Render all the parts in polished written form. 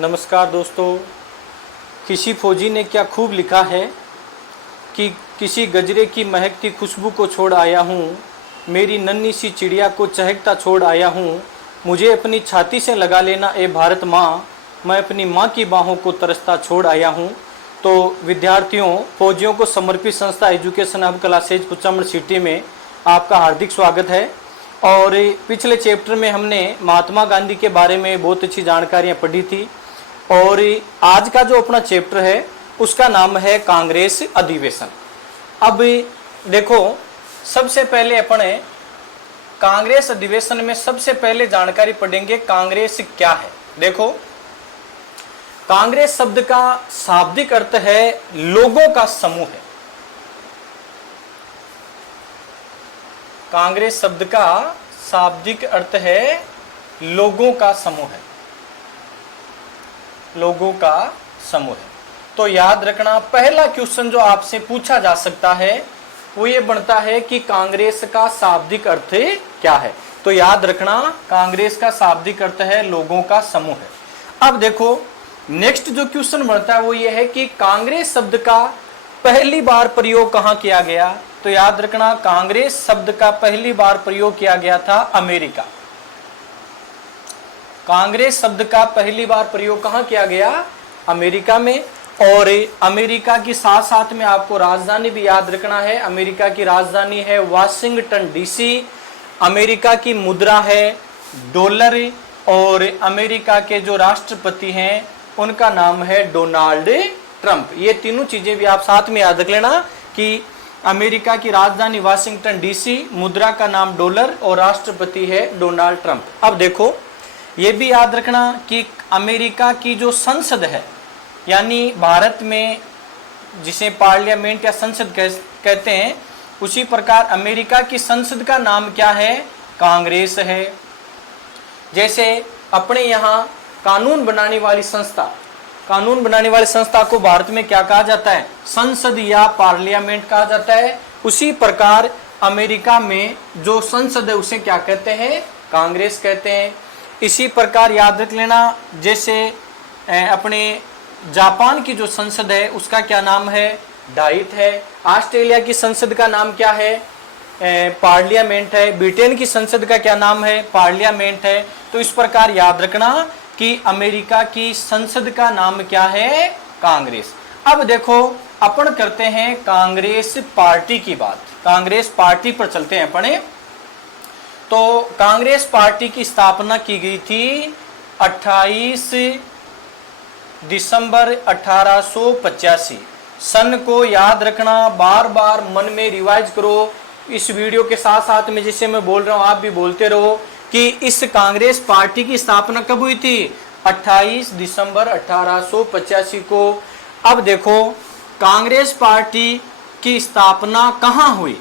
नमस्कार दोस्तों। किसी फौजी ने क्या खूब लिखा है कि किसी गजरे की महकती खुशबू को छोड़ आया हूँ, मेरी नन्ही सी चिड़िया को चहकता छोड़ आया हूँ, मुझे अपनी छाती से लगा लेना ए भारत माँ, मैं अपनी माँ की बाहों को तरसता छोड़ आया हूँ। तो विद्यार्थियों, फौजियों को समर्पित संस्था education hub classes Kuchaman city में आपका हार्दिक स्वागत है। और पिछले चैप्टर में हमने महात्मा गांधी के बारे में बहुत अच्छी जानकारियाँ पढ़ी थी और आज का जो अपना चैप्टर है उसका नाम है कांग्रेस अधिवेशन। अब देखो, सबसे पहले अपने कांग्रेस अधिवेशन में सबसे पहले जानकारी पढ़ेंगे कांग्रेस क्या है। देखो, कांग्रेस शब्द का शाब्दिक अर्थ है लोगों का समूह है। कांग्रेस शब्द का शाब्दिक अर्थ है लोगों का समूह है, लोगों का समूह है। तो याद रखना, पहला क्वेश्चन जो आपसे पूछा जा सकता है वो ये बनता है कि कांग्रेस का शाब्दिक अर्थ क्या है। तो याद रखना, कांग्रेस का शाब्दिक अर्थ है लोगों का समूह है। अब देखो, नेक्स्ट जो क्वेश्चन बनता है वो ये है कि कांग्रेस शब्द का पहली बार प्रयोग कहाँ किया गया। तो याद रखना, कांग्रेस शब्द का पहली बार प्रयोग किया गया था अमेरिका। कांग्रेस शब्द का पहली बार प्रयोग कहाँ किया गया? अमेरिका में। और अमेरिका की साथ साथ में आपको राजधानी भी याद रखना है। अमेरिका की राजधानी है वाशिंगटन डीसी। अमेरिका की मुद्रा है डॉलर और अमेरिका के जो राष्ट्रपति हैं उनका नाम है डोनाल्ड ट्रंप। ये तीनों चीजें भी आप साथ में याद रख लेना कि अमेरिका की राजधानी वाशिंगटन डीसी, मुद्रा का नाम डॉलर और राष्ट्रपति है डोनाल्ड ट्रंप। अब देखो, ये भी याद रखना कि अमेरिका की जो संसद है, यानी भारत में जिसे पार्लियामेंट या संसद कहते हैं, उसी प्रकार अमेरिका की संसद का नाम क्या है? कांग्रेस है। जैसे अपने यहाँ कानून बनाने वाली संस्था, कानून बनाने वाली संस्था को भारत में क्या कहा जाता है? संसद या पार्लियामेंट कहा जाता है। उसी प्रकार अमेरिका में जो संसद है उसे क्या कहते हैं? कांग्रेस कहते हैं। इसी प्रकार याद रख लेना, जैसे अपने जापान की जो संसद है उसका क्या नाम है? डाइट है। ऑस्ट्रेलिया की संसद का नाम क्या है? पार्लियामेंट है। ब्रिटेन की संसद का क्या नाम है? पार्लियामेंट है। तो इस प्रकार याद रखना कि अमेरिका की संसद का नाम क्या है? कांग्रेस। अब देखो, अपन करते हैं कांग्रेस पार्टी की बात। कांग्रेस पार्टी पर चलते हैं अपने। तो कांग्रेस पार्टी की स्थापना की गई थी 28 दिसंबर 1885 सन को। याद रखना, बार बार मन में रिवाइज करो। इस वीडियो के साथ साथ में जिसे मैं बोल रहा हूं आप भी बोलते रहो कि इस कांग्रेस पार्टी की स्थापना कब हुई थी? 28 दिसंबर 1885 को। अब देखो, कांग्रेस पार्टी की स्थापना कहाँ हुई?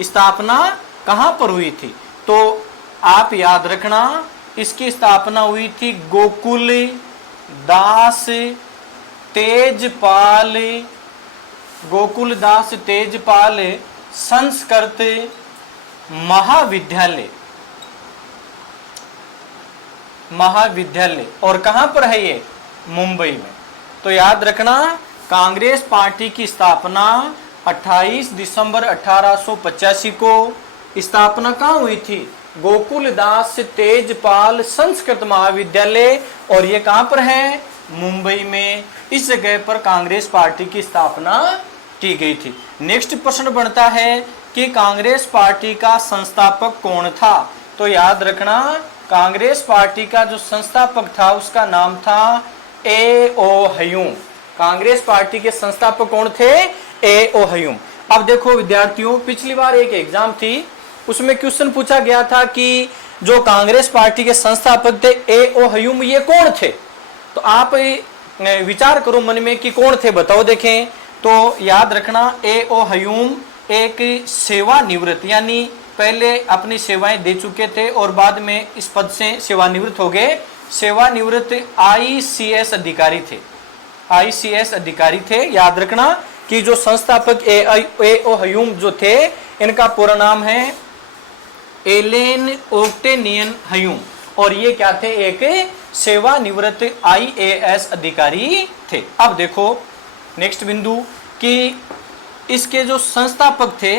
स्थापना कहाँ पर हुई थी? तो आप याद रखना, इसकी स्थापना हुई थी गोकुल दास तेजपाल, गोकुल दास तेजपाल संस्कृत महाविद्यालय, महाविद्यालय। और कहां पर है ये? मुंबई में। तो याद रखना, कांग्रेस पार्टी की स्थापना 28 दिसंबर 1885 को स्थापना कहां हुई थी? गोकुल दास तेजपाल संस्कृत महाविद्यालय। और ये कहां पर है? मुंबई में। इस जगह पर कांग्रेस पार्टी की स्थापना की गई थी। नेक्स्ट प्रश्न बनता है कि कांग्रेस पार्टी का संस्थापक कौन था? तो याद रखना, कांग्रेस पार्टी का जो संस्थापक था उसका नाम था ए.ओ. ह्यूम। कांग्रेस पार्टी के संस्थापक कौन थे? ए.ओ. ह्यूम। अब देखो विद्यार्थियों, पिछली बार एक एग्जाम थी, उसमें क्वेश्चन पूछा गया था कि जो कांग्रेस पार्टी के संस्थापक थे ए.ओ. ह्यूम, ये कौन थे? तो आप विचार करो मन में कि कौन थे, बताओ देखें। तो याद रखना, ए.ओ. ह्यूम एक सेवानिवृत्त, यानी पहले अपनी सेवाएं दे चुके थे और बाद में इस पद से सेवानिवृत्त हो गए। सेवानिवृत्त आईसीएस अधिकारी थे, आईसीएस अधिकारी थे। याद रखना कि जो संस्थापक ए.ओ. ह्यूम जो थे, इनका पूरा नाम है एलेन ओक्टेनियन ह्यूम। और ये क्या थे, एक सेवानिवृत्त IAS अधिकारी थे। अब देखो नेक्स्ट बिंदु कि इसके जो संस्थापक थे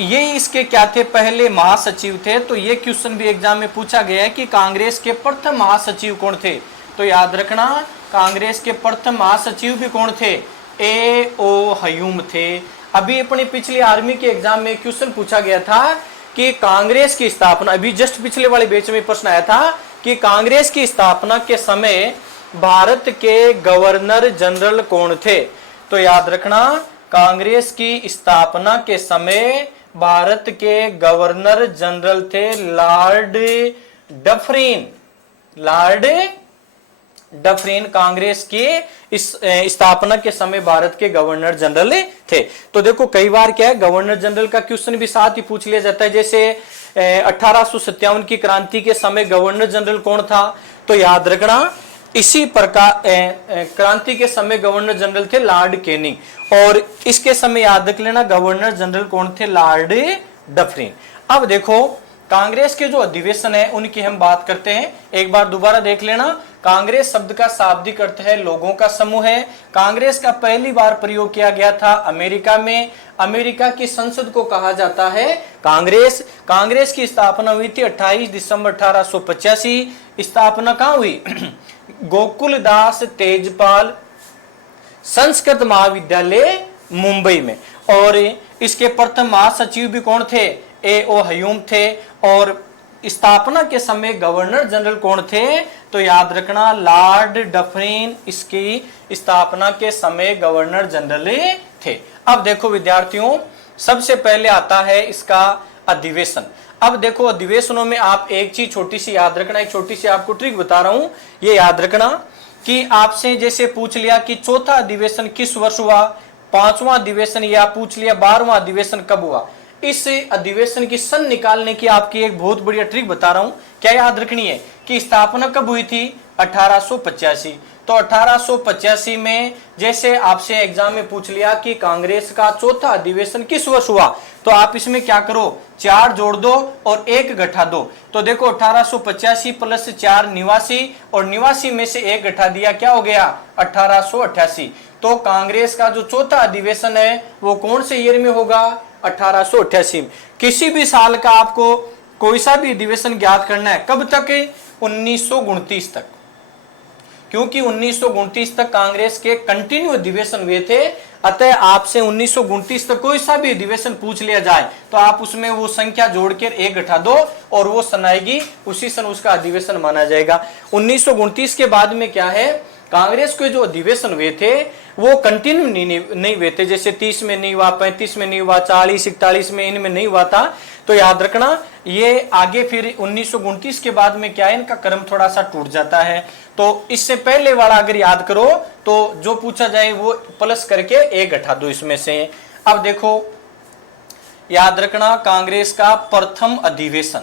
ये इसके क्या थे, पहले महासचिव थे। तो ये क्वेश्चन भी एग्जाम में पूछा गया है कि कांग्रेस के प्रथम महासचिव कौन थे। तो याद रखना कांग्रेस के प्रथम महासचिव भी कौन थे, A.O. हयूम थे। अभी अपनी पिछली आर्मी के एग्जाम में क्वेश्चन पूछा गया था कि कांग्रेस की स्थापना, अभी जस्ट पिछले वाले बैच में प्रश्न आया था कि कांग्रेस की स्थापना के समय भारत के गवर्नर जनरल कौन थे। तो याद रखना कांग्रेस की स्थापना के समय भारत के गवर्नर जनरल थे Lord Dufferin. Lord Dufferin Congress की इस स्थापना के समय भारत के गवर्नर जनरल थे। तो देखो कई बार क्या है, गवर्नर जनरल का क्वेश्चन भी साथ ही पूछ लिया जाता है। जैसे 1857 की क्रांति के समय गवर्नर जनरल कौन था, तो याद रखना इसी प्रकार क्रांति के समय गवर्नर जनरल थे लॉर्ड कैनिंग, और इसके समय याद रख लेना गवर्नर जनरल कौन थे, लॉर्ड डफरिन। अब देखो कांग्रेस के जो अधिवेशन है उनकी हम बात करते हैं। एक बार दोबारा देख लेना, कांग्रेस शब्द का शाब्दिक अर्थ है लोगों का समूह है। कांग्रेस का पहली बार प्रयोग किया गया था अमेरिका में। अमेरिका की संसद को कहा जाता है कांग्रेस। कांग्रेस की स्थापना हुई थी 28 दिसंबर 1885। स्थापना कहां हुई गोकुलदास तेजपाल संस्कृत महाविद्यालय मुंबई में। और इसके प्रथम महासचिव भी कौन थे, A.O. हयूम थे। और स्थापना के समय गवर्नर जनरल कौन थे, तो याद रखना लॉर्ड डफरिन इसकी स्थापना के समय गवर्नर जनरल थे। अब देखो विद्यार्थियों सबसे पहले आता है इसका अधिवेशन। अब देखो अधिवेशनों में आप एक चीज छोटी सी याद रखना, एक छोटी सी आपको ट्रिक बता रहा हूं, ये याद रखना कि आपसे जैसे पूछ लिया कि चौथा अधिवेशन किस वर्ष हुआ, पांचवां अधिवेशन, या पूछ लिया 12वां अधिवेशन कब हुआ। इस अधिवेशन की सन निकालने की आपकी एक बहुत बढ़िया ट्रिक बता रहा हूं। क्या याद रखनी है कि स्थापना कब हुई थी 1885। तो 1885 में जैसे आपसे एग्जाम में पूछ लिया कि कांग्रेस का चौथा अधिवेशन किस वर्ष हुआ, तो आप इसमें क्या करो 4 जोड़ दो और 1 घटा दो। तो देखो 1885 प्लस 4 89, और 89 में से 1 घटा दिया क्या हो गया 1888। तो कांग्रेस का जो चौथा अधिवेशन है वो कौन से ईयर में होगा 1888 में। किसी भी साल का आपको कोई सा भी अधिवेशन ज्ञात करना है, कब तक 1929 तक, क्योंकि 1929 तक कांग्रेस के कंटिन्यू अधिवेशन हुए थे। अतः आपसे 1929 तक कोई सा भी अधिवेशन पूछ लिया जाए तो आप उसमें वो संख्या जोड़कर 1 घटा दो और वो सन आएगी, उसी सन उसका अधिवेशन माना जाएगा। 1929 के बाद में क्या है, कांग्रेस के जो अधिवेशन हुए थे वो कंटिन्यू नहीं हुए थे। जैसे 30 में नहीं हुआ, 35 में नहीं हुआ, 40 41 में इनमें नहीं हुआ था। तो याद रखना ये आगे फिर 1929 के बाद में क्या है, इनका क्रम थोड़ा सा टूट जाता है। तो इससे पहले वाला अगर याद करो तो जो पूछा जाए वो प्लस करके 1 घटा दो इसमें से। अब देखो याद रखना कांग्रेस का प्रथम अधिवेशन,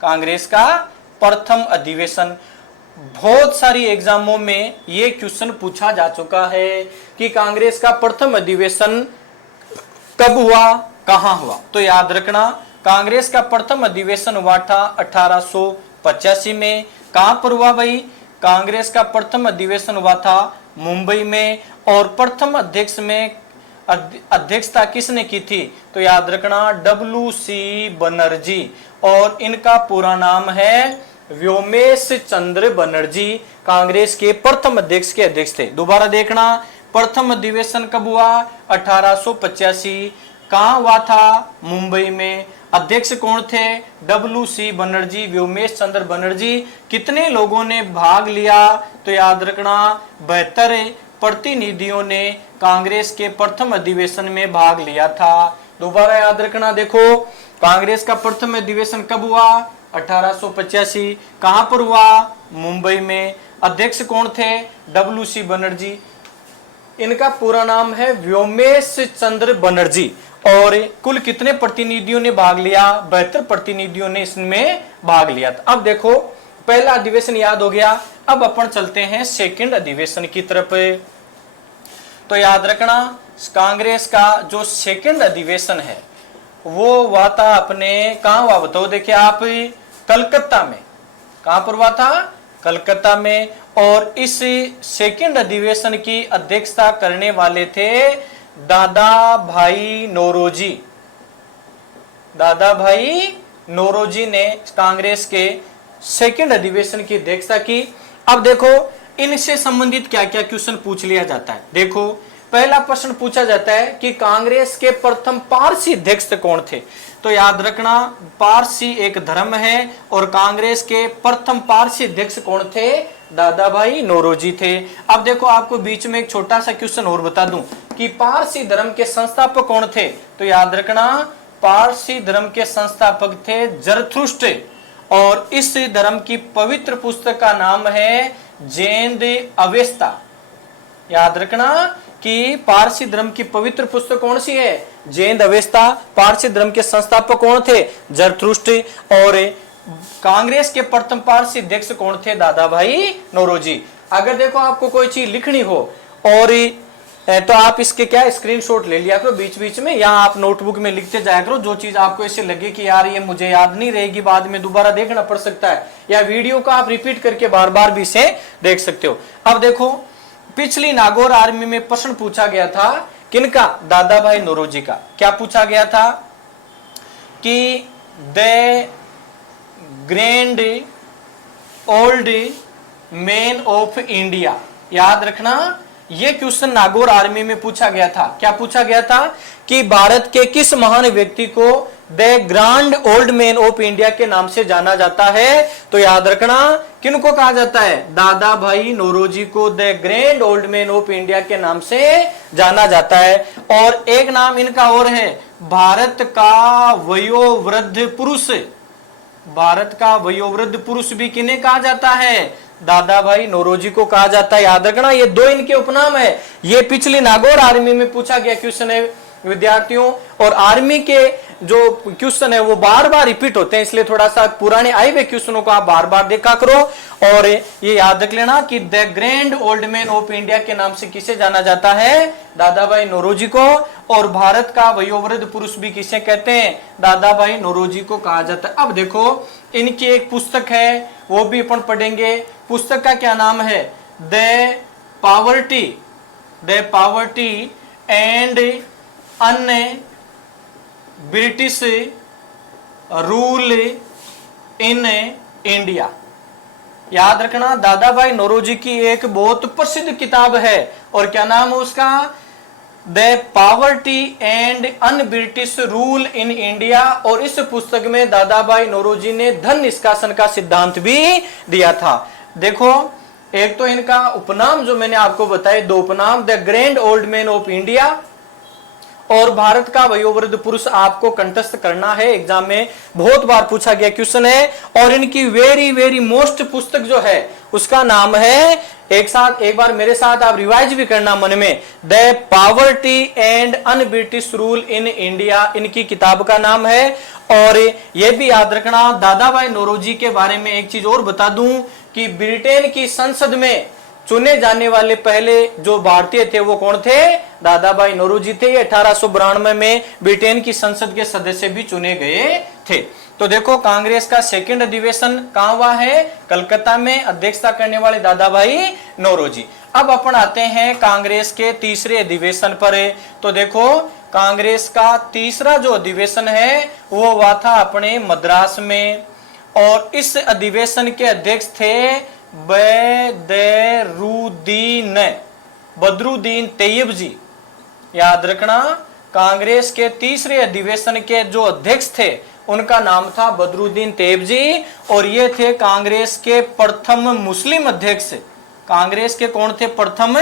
कांग्रेस का प्रथम अधिवेशन बहुत सारी एग्जामों में ये क्वेश्चन पूछा जा चुका है कि कांग्रेस का प्रथम अधिवेशन कब हुआ, कहां हुआ। तो याद रखना कांग्रेस का प्रथम अधिवेशन हुआ था 1885 में। कहां पर हुआ भाई, कांग्रेस का प्रथम अधिवेशन हुआ था मुंबई में। और प्रथम अध्यक्ष में अध्यक्षता किसने की थी, तो याद रखना WC बनर्जी, और इनका पूरा नाम है व्योमेश चंद्र बनर्जी। कांग्रेस के प्रथम अध्यक्ष के अध्यक्ष थे। दोबारा देखना प्रथम अधिवेशन कब हुआ 1885। कहां हुआ था, मुंबई में। अध्यक्ष कौन थे, WC बनर्जी, व्योमेश चंद्र बनर्जी। कितने लोगों ने भाग लिया, तो याद रखना 72 प्रतिनिधियों ने कांग्रेस के प्रथम अधिवेशन में भाग लिया था। दोबारा याद रखना देखो कांग्रेस का प्रथम अधिवेशन कब हुआ 1885। कहां पर हुआ, मुंबई में। अध्यक्ष कौन थे, WC बनर्जी। इनका पूरा नाम है व्योमेश चंद्र बनर्जी। और कुल कितने प्रतिनिधियों ने भाग लिया, 72 प्रतिनिधियों ने इसमें भाग लिया था। अब देखो पहला अधिवेशन याद हो गया, अब अपन चलते हैं सेकंड अधिवेशन की तरफ। तो याद रखना कांग्रेस का जो सेकंड अधिवेशन है वो हुआ था अपने, कहां हुआ बताओ, देखिए आप कलकत्ता में। कहां पर हुआ था? कलकत्ता में। और इस सेकंड अधिवेशन की अध्यक्षता करने वाले थे दादा भाई नौरोजी। दादा भाई नौरोजी ने कांग्रेस के सेकंड अधिवेशन की अध्यक्षता की। अब देखो इनसे संबंधित क्या क्या क्वेश्चन पूछ लिया जाता है। देखो पहला प्रश्न पूछा जाता है कि कांग्रेस के प्रथम पारसी अध्यक्ष कौन थे। तो याद रखना पारसी एक धर्म है और कांग्रेस के प्रथम पारसी अध्यक्ष कौन थे? दादा भाई नौरोजी थे। अब देखो आपको बीच में एक छोटा सा क्वेश्चन और बता दूं कि पारसी धर्म के संस्थापक कौन थे। तो याद रखना पारसी धर्म के संस्थापक थे जरथुष्ट्र और इस धर्म की पवित्र पुस्तक का नाम है जैन अवेस्ता। याद रखना कि पारसी धर्म की पवित्र पुस्तक कौन सी है? जैन अवेस्ता। पारसी धर्म के संस्थापक कौन थे? जरथुष्ट्र। और कांग्रेस के प्रथम पारसी अध्यक्ष कौन थे? दादा भाई नौरोजी। अगर देखो आपको कोई चीज लिखनी हो और तो आप इसके क्या स्क्रीनशॉट ले लिया करो बीच बीच में, या आप नोटबुक में लिखते जाया करो। जो चीज आपको ऐसे लगे कि यार ये मुझे याद नहीं रहेगी, बाद में दोबारा देखना पड़ सकता है, या वीडियो को आप रिपीट करके बार बार भी इसे देख सकते हो। अब देखो पिछली नागौर आर्मी में प्रश्न पूछा गया था किनका? दादा भाई नौरोजी का। क्या पूछा गया था कि the grand old man of India. याद रखना यह क्वेश्चन नागौर आर्मी में पूछा गया था। क्या पूछा गया था कि भारत के किस महान व्यक्ति को the grand old man of India के नाम से जाना जाता है? तो याद रखना किनको कहा जाता है? दादा भाई नौरोजी को the grand old man of India के नाम से जाना जाता है। और एक नाम इनका और है भारत का वयोवृद्ध पुरुष। भारत का वयोवृद्ध पुरुष भी किन्हें कहा जाता है? दादा भाई नौरोजी को कहा जाता है। याद रखना ये दो इनके उपनाम है। ये पिछली नागौर आर्मी में पूछा गया क्वेश्चन है विद्यार्थियों, और आर्मी के जो क्वेश्चन है वो बार बार रिपीट होते हैं, इसलिए थोड़ा सा पुराने आए हुए क्वेश्चनों को आप बार बार देखा करो। और ये याद रख लेना कि the grand old man of India के नाम से किसे जाना जाता है? दादा भाई नौरोजी को। और भारत का वयोवृद्ध पुरुष भी किसे कहते हैं? दादा भाई नौरोजी को कहा जाता है। अब देखो इनकी एक पुस्तक है वो भी अपन पढ़ेंगे। पुस्तक का क्या नाम है? The poverty and un British rule in India. याद रखना दादा भाई नौरोजी की एक बहुत प्रसिद्ध किताब है और क्या नाम है उसका? The poverty and un British rule in India. और इस पुस्तक में दादा भाई नौरोजी ने धन निष्कासन का सिद्धांत भी दिया था। देखो एक तो इनका उपनाम जो मैंने आपको बताए, दो उपनाम, the grand old man of India और भारत का वयोवृद्ध पुरुष, आपको कंठस्थ करना है, एग्जाम में बहुत बार पूछा गया क्वेश्चन है। और इनकी वेरी वेरी मोस्ट पुस्तक जो है उसका नाम है, एक बार मेरे साथ आप रिवाइज भी करना मन में, the poverty and un British rule in India इनकी किताब का नाम है। और यह भी याद रखना दादा भाई नौरोजी के बारे में एक चीज और बता दूं कि ब्रिटेन की संसद में चुने जाने वाले पहले जो भारतीय थे वो कौन थे? दादा भाई नौरोजी थे। 1892 में ब्रिटेन की संसद के सदस्य भी चुने गए थे। तो देखो कांग्रेस का सेकंड अधिवेशन कहां हुआ है? कलकत्ता में। अध्यक्षता करने वाले दादा भाई नौरोजी। अब अपन आते हैं कांग्रेस के तीसरे अधिवेशन पर। तो देखो कांग्रेस का तीसरा जो अधिवेशन है वो हुआ था अपने मद्रास में, और इस अधिवेशन के अध्यक्ष थे बदरुद्दीन तैयब जी। याद रखना कांग्रेस के तीसरे अधिवेशन के जो अध्यक्ष थे उनका नाम था बदरुद्दीन तैयब जी, और ये थे कांग्रेस के प्रथम मुस्लिम अध्यक्ष। कांग्रेस के कौन थे? प्रथम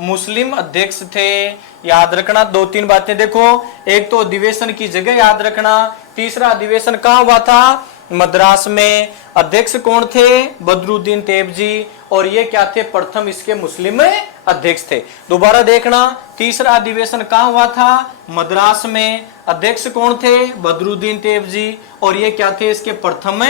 मुस्लिम अध्यक्ष थे। याद रखना दो तीन बातें देखो, एक तो अधिवेशन की जगह याद रखना, तीसरा अधिवेशन कहां हुआ था? मद्रास में। अध्यक्ष कौन थे? बदरुद्दीन तैयब जी, और ये क्या थे? प्रथम इसके मुस्लिम अध्यक्ष थे। दोबारा देखना, तीसरा अधिवेशन कहां हुआ था? मद्रास में। अध्यक्ष कौन थे? बदरुद्दीन तैयब जी, और ये क्या थे? इसके प्रथम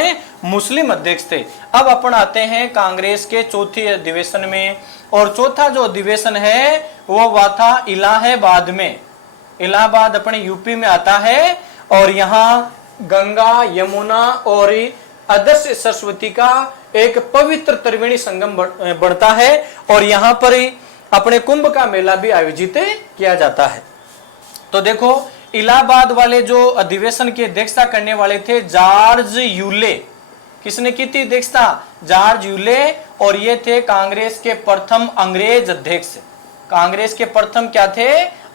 मुस्लिम अध्यक्ष थे। अब अपन आते हैं कांग्रेस के चौथे अधिवेशन में, और चौथा जो अधिवेशन है वो हुआ था इलाहाबाद में। इलाहाबाद अपने यूपी में आता है, और यहाँ गंगा, यमुना और अदृश्य सरस्वती का एक पवित्र त्रिवेणी संगम बढ़ता है और यहां पर ही अपने कुंभ का मेला भी आयोजित किया जाता है। तो देखो इलाहाबाद वाले जो अधिवेशन की अध्यक्षता करने वाले थे जॉर्ज यूले, किसने की थी अध्यक्षता? George Yule. और ये थे कांग्रेस के प्रथम अंग्रेज अध्यक्ष। कांग्रेस के प्रथम क्या थे?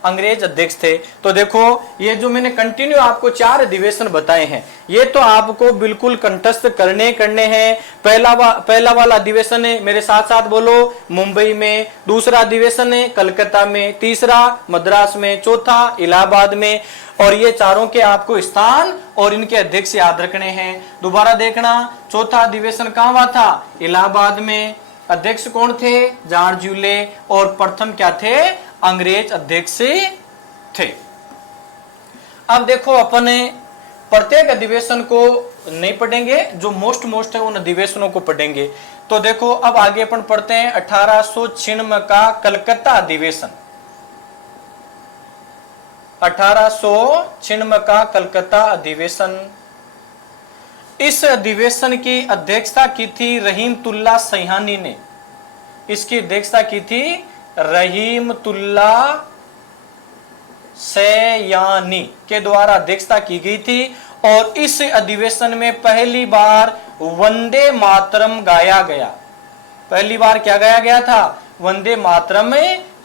अंग्रेज अध्यक्ष थे। तो देखो ये जो मैंने कंटिन्यू आपको 4 अधिवेशन बताए हैं, ये तो आपको बिल्कुल कंठस्थ करने हैं। पहला वाला अधिवेशन है, मेरे साथ साथ बोलो, मुंबई में। दूसरा अधिवेशन है कलकत्ता में, तीसरा मद्रास में, चौथा इलाहाबाद में। और ये चारों के आपको स्थान और इनके अध्यक्ष याद रखने हैं। दोबारा देखना, चौथा अधिवेशन कहां हुआ था? इलाहाबाद में। अध्यक्ष कौन थे? George Yule. और प्रथम क्या थे? अंग्रेज अध्यक्ष थे। अब देखो अपन प्रत्येक अधिवेशन को नहीं पढ़ेंगे, जो मोस्ट है उन अधिवेशनों को पढ़ेंगे। तो देखो अब आगे अपन पढ़ते हैं 1896 का कलकत्ता अधिवेशन। 1896 का कलकत्ता अधिवेशन। इस अधिवेशन की अध्यक्षता की थी रहीमतुल्लाह सैयानी ने। इसकी अध्यक्षता की थी रहीमतुल्लाह सैयानी के द्वारा अध्यक्षता की गई थी। और इस अधिवेशन में पहली बार वंदे मातरम गाया गया। पहली बार क्या गाया गया था? वंदे मातरम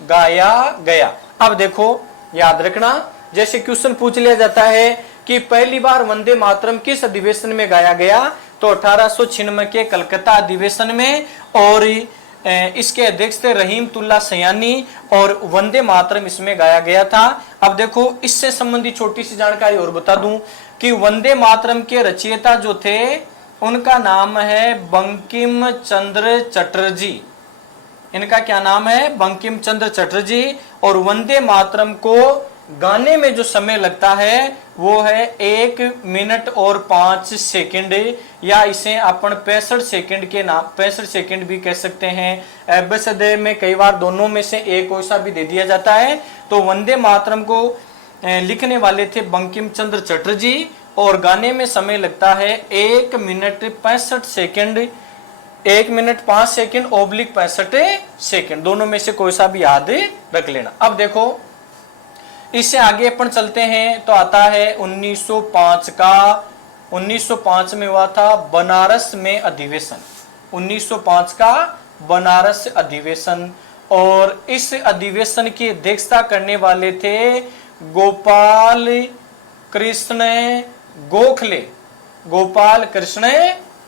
गाया गया। अब देखो याद रखना, जैसे क्वेश्चन पूछ लिया जाता है कि पहली बार वंदे मातरम किस अधिवेशन में गाया गया, तो 1896 के कलकत्ता अधिवेशन में। और इसके अध्यक्ष थे रहीमतुल्लाह सैयानी और वंदे मातरम इसमें गाया गया था। अब देखो इससे संबंधित छोटी सी जानकारी और बता दूं कि वंदे मातरम के रचयिता जो थे उनका नाम है बंकिम चंद्र चटर्जी। इनका क्या नाम है? बंकिम चंद्र चटर्जी। और वंदे मातरम को गाने में जो समय लगता है वो है 1 मिनट और 5 सेकंड, या इसे अपन 65 सेकंड के नाम 65 सेकंड भी कह सकते हैं। एबसदे में कई बार दोनों में से एक वैसा भी दे दिया जाता है। तो वंदे मातरम को लिखने वाले थे बंकिम चंद्र चटर्जी और गाने में समय लगता है 1 minute 65 second, 1 minute 5 second oblique 65 second, दोनों में से कोई सा भी याद रख लेना। अब देखो इससे आगे अपन चलते हैं तो आता है 1905 का। 1905 में हुआ था बनारस में अधिवेशन। 1905 का बनारस अधिवेशन। और इस अधिवेशन की अध्यक्षता करने वाले थे गोपाल कृष्ण गोखले। गोपाल कृष्ण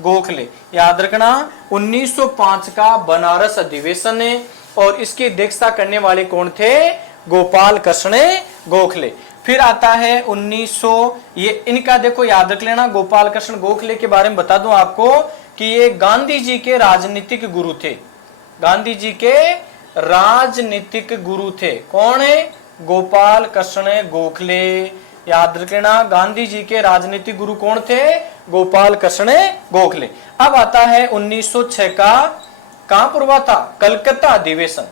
गोखले, याद रखना। 1905 का बनारस अधिवेशन है और इसकी अध्यक्षता करने वाले कौन थे? गोपाल कृष्ण गोखले। फिर आता है 1900, ये इनका देखो याद रख लेना। गोपाल कृष्ण गोखले के बारे में बता दूं आपको कि ये गांधी जी के राजनीतिक गुरु थे। गांधी जी के राजनीतिक गुरु थे। कौन है? गोपाल कृष्ण गोखले, याद रखना। गांधी जी के राजनीतिक गुरु कौन थे? गोपाल कृष्ण गोखले। अब आता है 1906 का, कहां पर हुआ था? कलकत्ता अधिवेशन।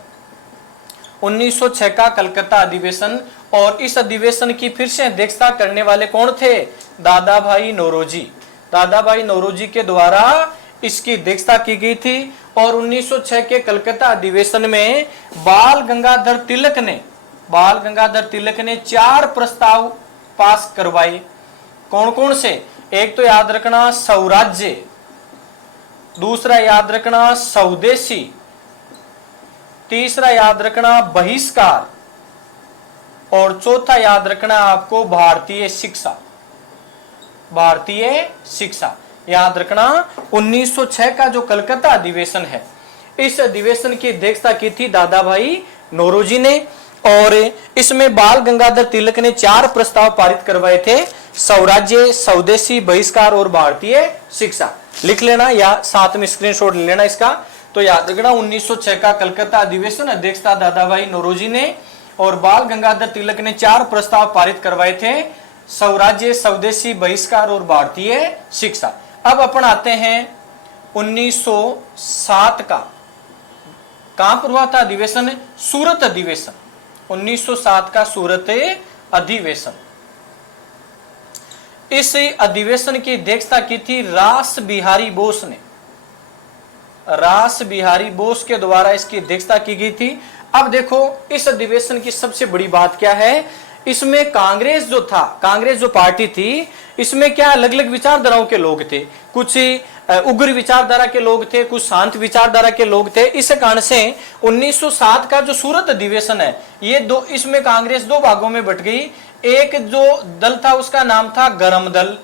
1906 का कलकत्ता अधिवेशन। और इस अधिवेशन की फिर से अध्यक्षता करने वाले कौन थे? दादा भाई नौरोजी। दादा भाई नौरोजी के द्वारा इसकी अध्यक्षता की गई थी। और 1906 के कलकत्ता अधिवेशन में बाल गंगाधर तिलक ने 4 प्रस्ताव पास करवाए। कौन कौन से? एक तो याद रखना स्वराज्य, दूसरा याद रखना स्वदेशी, तीसरा याद रखना बहिष्कार, और चौथा याद रखना आपको भारतीय शिक्षा। भारतीय शिक्षा याद रखना। 1906 का जो कलकत्ता अधिवेशन है, इस अधिवेशन की अध्यक्षता की थी दादा भाई नौरोजी ने। और इसमें बाल गंगाधर तिलक ने 4 प्रस्ताव पारित करवाए थे, स्वराज्य, स्वदेशी, बहिष्कार और भारतीय शिक्षा। लिख लेना या साथ में स्क्रीनशॉट ले लेना इसका। तो याद रखना 1906 का कलकत्ता अधिवेशन, अध्यक्षता दादा भाई नौरोजी ने, और बाल गंगाधर तिलक ने 4 प्रस्ताव पारित करवाए थे, स्वराज्य, स्वदेशी, बहिष्कार और भारतीय शिक्षा। अब अपन आते हैं 1907 का, कहां पर हुआ था अधिवेशन? सूरत अधिवेशन। 1907 का सूरत अधिवेशन। इस अधिवेशन की अध्यक्षता की थी रास बिहारी बोस ने। रास बिहारी बोस के द्वारा इसकी अध्यक्षता की गई थी। अब देखो इस अधिवेशन की सबसे बड़ी बात क्या है, इसमें कांग्रेस जो था, कांग्रेस जो पार्टी थी, इसमें क्या अलग अलग विचारधाराओं के लोग थे। कुछ उग्र विचारधारा के लोग थे, कुछ शांत विचारधारा के लोग थे। इस कारण से 1907 का जो सूरत अधिवेशन है, ये दो, इसमें कांग्रेस दो भागों में बट गई। एक जो दल था उसका नाम था गरम दल,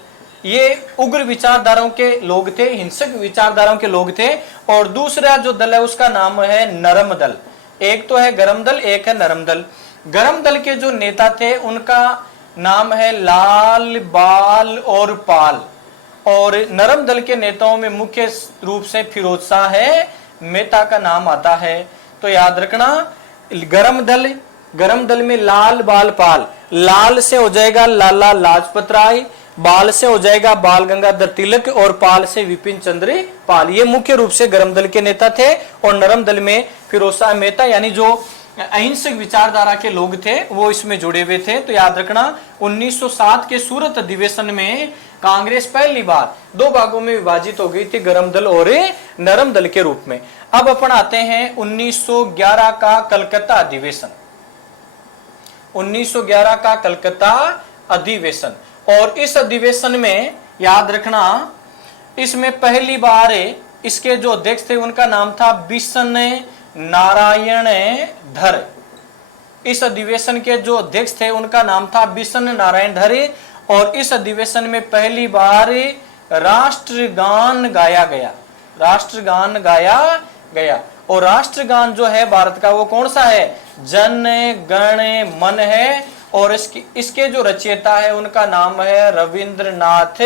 ये उग्र विचारधाराओं के लोग थे, हिंसक विचारधाराओं के लोग थे। और दूसरा जो दल है उसका नाम है नरम दल। एक तो है गरम दल, एक है नरम दल। गरम दल के जो नेता थे उनका नाम है लाल, बाल और पाल। और नरम दल के नेताओं में मुख्य रूप से फिरोज शाह है, मेहता का नाम आता है। तो याद रखना, गरम दल में लाल, बाल, पाल। लाल से हो जाएगा लाला लाजपत राय, बाल से हो जाएगा बाल गंगाधर तिलक और पाल से विपिन चंद्र पाल। ये मुख्य रूप से गरम दल के नेता थे। और नरम दल में फिरोज शाह मेहता यानी जो अहिंसक विचारधारा के लोग थे वो इसमें जुड़े हुए थे। तो याद रखना 1907 के सूरत अधिवेशन में कांग्रेस पहली बार दो भागों में विभाजित हो गई थी, गरम दल और नरम दल के रूप में। अब अपन आते हैं 1911 का कलकत्ता अधिवेशन। 1911 का कलकत्ता अधिवेशन, और इस अधिवेशन में याद रखना, इसमें पहली बार इसके जो अध्यक्ष थे उनका नाम था बिशन नारायण धर। इस अधिवेशन के जो अध्यक्ष थे उनका नाम था बिशन नारायण धर। और इस अधिवेशन में पहली बार राष्ट्रगान गाया गया, राष्ट्रगान गाया गया। और राष्ट्रगान जो है भारत का वो कौन सा है, जन गण मन है। और इसके जो रचयिता है उनका नाम है रविंद्रनाथ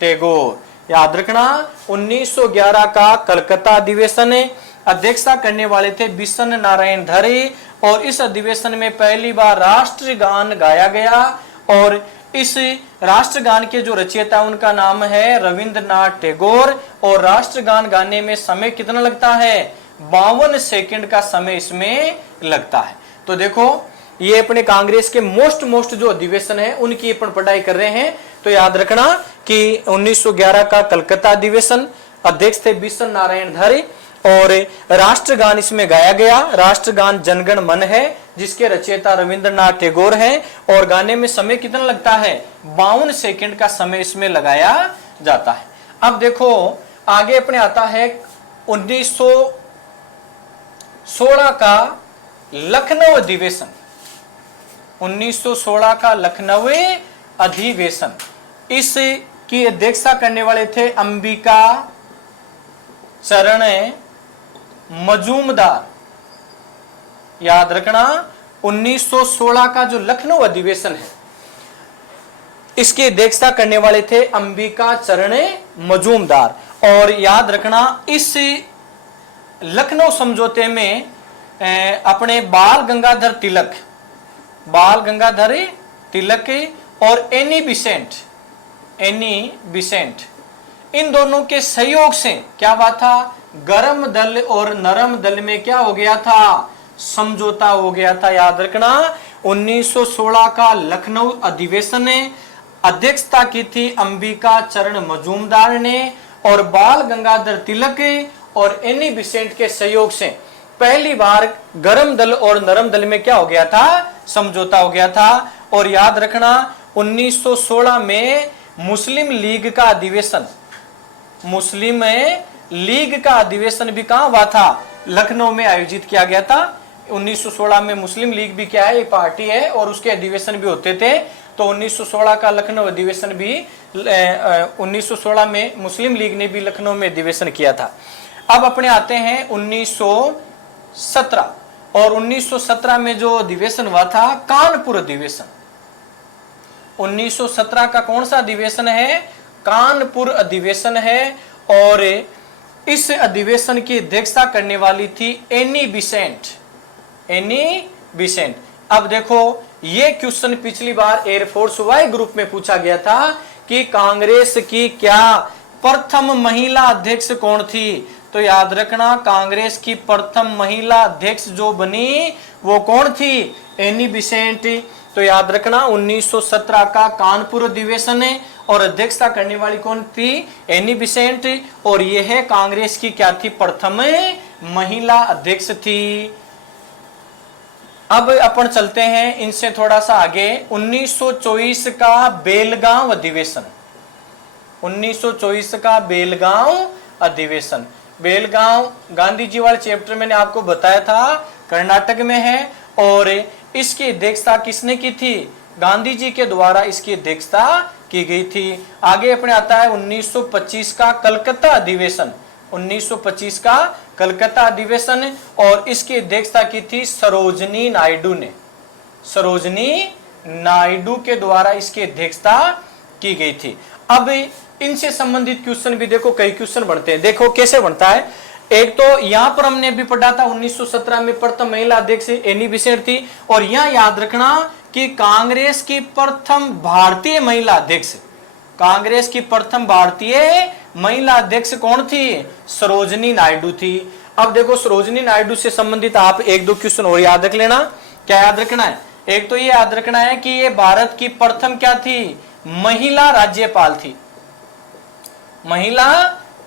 टैगोर। याद रखना 1911 का कलकत्ता अधिवेशन, अध्यक्षता करने वाले थे बिशन नारायण धर। और इस अधिवेशन में पहली बार राष्ट्रगान गाया गया। और इस राष्ट्रगान के जो रचयिता उनका नाम है रविंद्रनाथ टैगोर। और राष्ट्रगान गाने में समय कितना लगता है, 52 सेकंड का समय इसमें लगता है। तो देखो ये अपने कांग्रेस के मोस्ट जो अधिवेशन है उनकी अपन पढ़ाई कर रहे हैं। तो याद रखना कि 1911 का कलकत्ता अधिवेशन, अध्यक्ष थे बिशन नारायण धर। और राष्ट्रगान इसमें गाया गया। राष्ट्रगान जनगण मन है जिसके रचयिता रविंद्रनाथ टैगोर हैं। और गाने में समय कितना लगता है, 52 सेकंड का समय इसमें लगाया जाता है। अब देखो आगे अपने आता है 1916 का लखनऊ अधिवेशन। 1916 का लखनऊ अधिवेशन, इसकी अध्यक्षता करने वाले थे अंबिका चरण मजूमदार। याद रखना 1916 का जो लखनऊ अधिवेशन है इसकी अध्यक्षता करने वाले थे अंबिका चरण मजूमदार। और याद रखना इस लखनऊ समझौते में अपने बाल गंगाधर तिलक और एनी बिसेंट इन दोनों के सहयोग से क्या हुआ था, गरम दल और नरम दल में क्या हो गया था, समझौता हो गया था। याद रखना 1916 का लखनऊ अधिवेशन ने अध्यक्षता की थी अंबिका चरण मजूमदार ने। और बाल गंगाधर तिलक और एनी बिसेंट के सहयोग से पहली बार गरम दल और नरम दल में क्या हो गया था, समझौता हो गया था। और याद रखना 1916 में मुस्लिम लीग का अधिवेशन, मुस्लिम लीग का अधिवेशन भी कहां हुआ था, लखनऊ में आयोजित किया गया था। 1916 में मुस्लिम लीग भी क्या है, एक पार्टी है और उसके अधिवेशन भी होते थे। तो 1916 का लखनऊ अधिवेशन भी 1916 में मुस्लिम लीग ने भी लखनऊ में अधिवेशन किया था। अब अपने आते हैं 1917, और 1917 में जो अधिवेशन हुआ था कानपुर अधिवेशन। 1917 का कौन सा अधिवेशन है, कानपुर अधिवेशन है। और इस अधिवेशन की अध्यक्षता करने वाली थी एनी बिसेंट। अब देखो ये क्वेश्चन पिछली बार एयरफोर्स वाई ग्रुप में पूछा गया था कि कांग्रेस की क्या प्रथम महिला अध्यक्ष कौन थी। तो याद रखना कांग्रेस की प्रथम महिला अध्यक्ष जो बनी वो कौन थी, एनी बिसेंट। तो याद रखना 1917 का कानपुर अधिवेशन है और अध्यक्षता करने वाली कौन थी? Annie Besant. और यह है कांग्रेस की क्या थी? प्रथम महिला अध्यक्ष थी। अब अपन चलते हैं इनसे थोड़ा सा आगे। 1924 का बेलगांव अधिवेशन, 1924 का बेलगांव अधिवेशन। बेलगांव गांधी जी वाले चैप्टर मैंने आपको बताया था, कर्नाटक में है। और इसकी अध्यक्षता किसने की थी? गांधी जी के द्वारा इसकी अध्यक्षता की गई थी। आगे अपने आता है 1925 का कलकत्ता अधिवेशन, 1925 का कलकत्ता अधिवेशन। और इसकी अध्यक्षता की थी सरोजनी नायडू ने, सरोजनी नायडू के द्वारा इसकी अध्यक्षता की गई थी। अब इनसे संबंधित क्वेश्चन भी देखो, कई क्वेश्चन बनते हैं। देखो कैसे बनता है। एक तो यहां पर हमने भी पढ़ा था 1917 में प्रथम महिला अध्यक्ष एनी बेसेंट थी। और यहां याद रखना कि कांग्रेस की प्रथम भारतीय महिला अध्यक्ष, कांग्रेस की प्रथम भारतीय महिला अध्यक्ष कौन थी? सरोजनी नायडू थी। अब देखो सरोजनी नायडू से संबंधित आप एक दो क्वेश्चन और याद रख लेना। क्या याद रखना है? एक तो ये याद रखना है कि ये भारत की प्रथम क्या थी? महिला राज्यपाल थी। महिला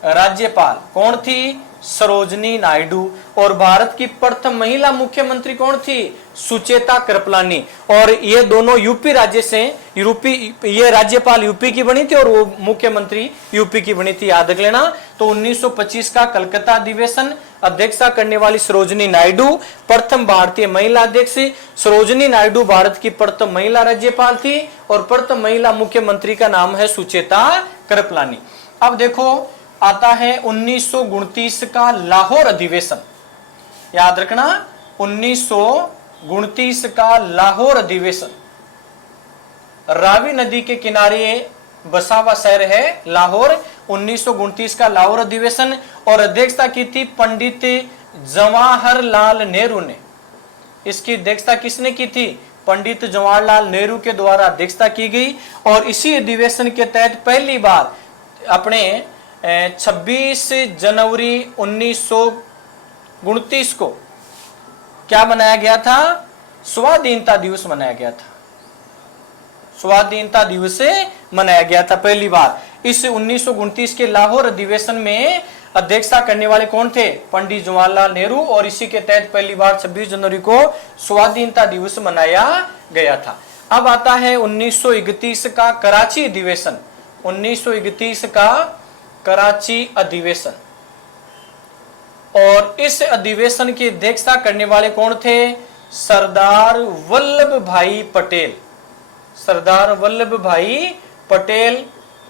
राज्यपाल कौन थी? सरोजनी नायडू। और भारत की प्रथम महिला मुख्यमंत्री कौन थी? सुचेता कृपलानी। और ये दोनों यूपी राज्य से, ये राज्यपाल यूपी की बनी थी और वो मुख्यमंत्री यूपी की बनी थी, याद रख लेना। तो 1925 का कलकत्ता अधिवेशन, अध्यक्षता करने वाली सरोजनी नायडू, प्रथम भारतीय महिला अध्यक्ष। सरोजनी नायडू भारत की प्रथम महिला राज्यपाल थी और प्रथम महिला मुख्यमंत्री का नाम है सुचेता कृपलानी। अब देखो आता है 1929 का लाहौर अधिवेशन, याद रखना 1929 का लाहौर अधिवेशन। रावी नदी के किनारे बसा हुआ शहर है लाहौर। 1929 का लाहौर अधिवेशन। और अध्यक्षता की थी पंडित जवाहरलाल नेहरू ने। इसकी अध्यक्षता किसने की थी? पंडित जवाहरलाल नेहरू के द्वारा अध्यक्षता की गई। और इसी अधिवेशन के तहत पहली बार अपने 26 जनवरी 1929 को क्या मनाया गया था? स्वाधीनता दिवस मनाया गया था। स्वाधीनता दिवस से मनाया गया था पहली बार। इस 1929 के लाहौर अधिवेशन में अध्यक्षता करने वाले कौन थे? पंडित जवाहरलाल नेहरू। और इसी के तहत पहली बार 26 जनवरी को स्वाधीनता दिवस मनाया गया था। अब आता है 1931 का कराची अधिवेशन, 1931 का कराची अधिवेशन। और इस अधिवेशन की अध्यक्षता करने वाले कौन थे? सरदार वल्लभ भाई पटेल, सरदार वल्लभ भाई पटेल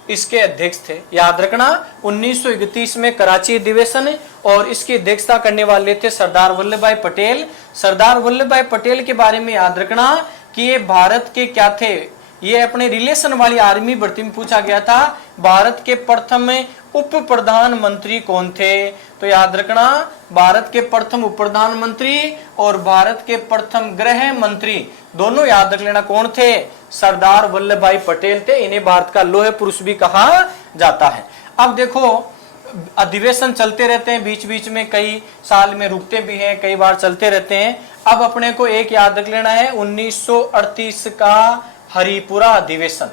इसके अध्यक्ष थे, याद रखना। 1931 में कराची अधिवेशन और इसकी अध्यक्षता करने वाले थे सरदार वल्लभ भाई पटेल। सरदार वल्लभ भाई पटेल के बारे में याद रखना कि ये भारत के क्या थे? ये अपने रिलेशन वाली आर्मी भर्ती में पूछा गया था। भारत के प्रथम उप प्रधानमंत्री कौन थे? तो याद रखना भारत के प्रथम उप प्रधानमंत्री और भारत के प्रथम गृह मंत्री दोनों याद रख लेना कौन थे? सरदार वल्लभ भाई पटेल थे। इन्हें भारत का लौह पुरुष भी कहा जाता है। अब देखो अधिवेशन चलते रहते हैं, बीच बीच में कई साल में रुकते भी हैं, कई बार चलते रहते हैं। अब अपने को एक याद रख लेना है 1938 का हरिपुरा अधिवेशन।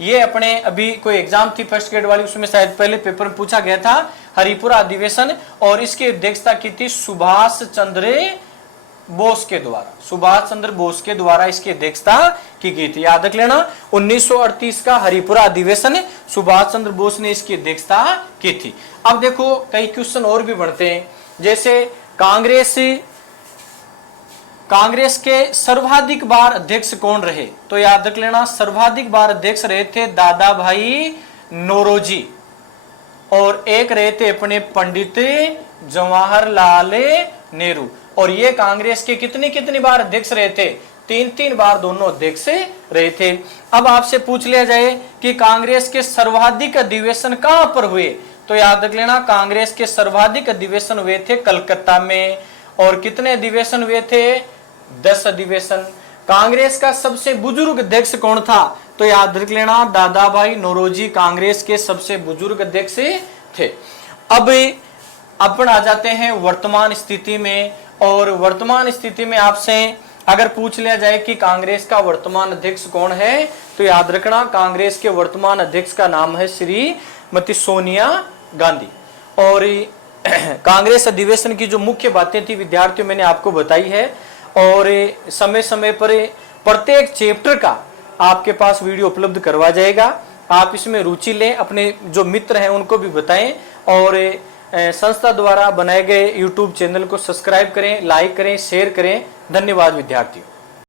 ये अपने अभी कोई एग्जाम थी फर्स्ट ग्रेड वाली, उसमें शायद पहले पेपर में पूछा गया था हरिपुरा अधिवेशन। और इसकी अध्यक्षता की थी सुभाष चंद्र बोस के द्वारा, सुभाष चंद्र बोस के द्वारा इसकी अध्यक्षता की गई थी, याद रख लेना। 1938 का हरिपुरा अधिवेशन, सुभाष चंद्र बोस ने इसकी अध्यक्षता की थी। अब देखो कई क्वेश्चन और भी बढ़ते हैं, जैसे कांग्रेस के सर्वाधिक बार अध्यक्ष कौन रहे? तो याद रख लेना सर्वाधिक बार अध्यक्ष रहे थे दादा भाई नौरोजी। और एक रहे थे अपने पंडित जवाहरलाल नेहरू। और ये कांग्रेस के कितनी बार अध्यक्ष रहे थे? 3 बार दोनों अध्यक्ष रहे थे। अब आपसे पूछ लिया जाए कि कांग्रेस के सर्वाधिक अधिवेशन कहां पर हुए? तो याद रख लेना कांग्रेस के सर्वाधिक अधिवेशन हुए थे कलकत्ता में। और कितने अधिवेशन हुए थे? 10 अधिवेशन। कांग्रेस का सबसे बुजुर्ग अध्यक्ष कौन था? तो याद रख लेना दादा भाई नौरोजी कांग्रेस के सबसे बुजुर्ग अध्यक्ष थे। अब अपन आ जाते हैं वर्तमान स्थिति में। और वर्तमान स्थिति में आपसे अगर पूछ लिया जाए कि कांग्रेस का वर्तमान अध्यक्ष कौन है, तो याद रखना कांग्रेस के वर्तमान अध्यक्ष का नाम है श्रीमती सोनिया गांधी। और कांग्रेस अधिवेशन की जो मुख्य बातें थी विद्यार्थियों मैंने आपको बताई है, और समय समय पर प्रत्येक चैप्टर का आपके पास वीडियो उपलब्ध करवा जाएगा। आप इसमें रुचि लें, अपने जो मित्र हैं उनको भी बताएं, और संस्था द्वारा बनाए गए YouTube चैनल को सब्सक्राइब करें, लाइक करें, शेयर करें। धन्यवाद विद्यार्थियों।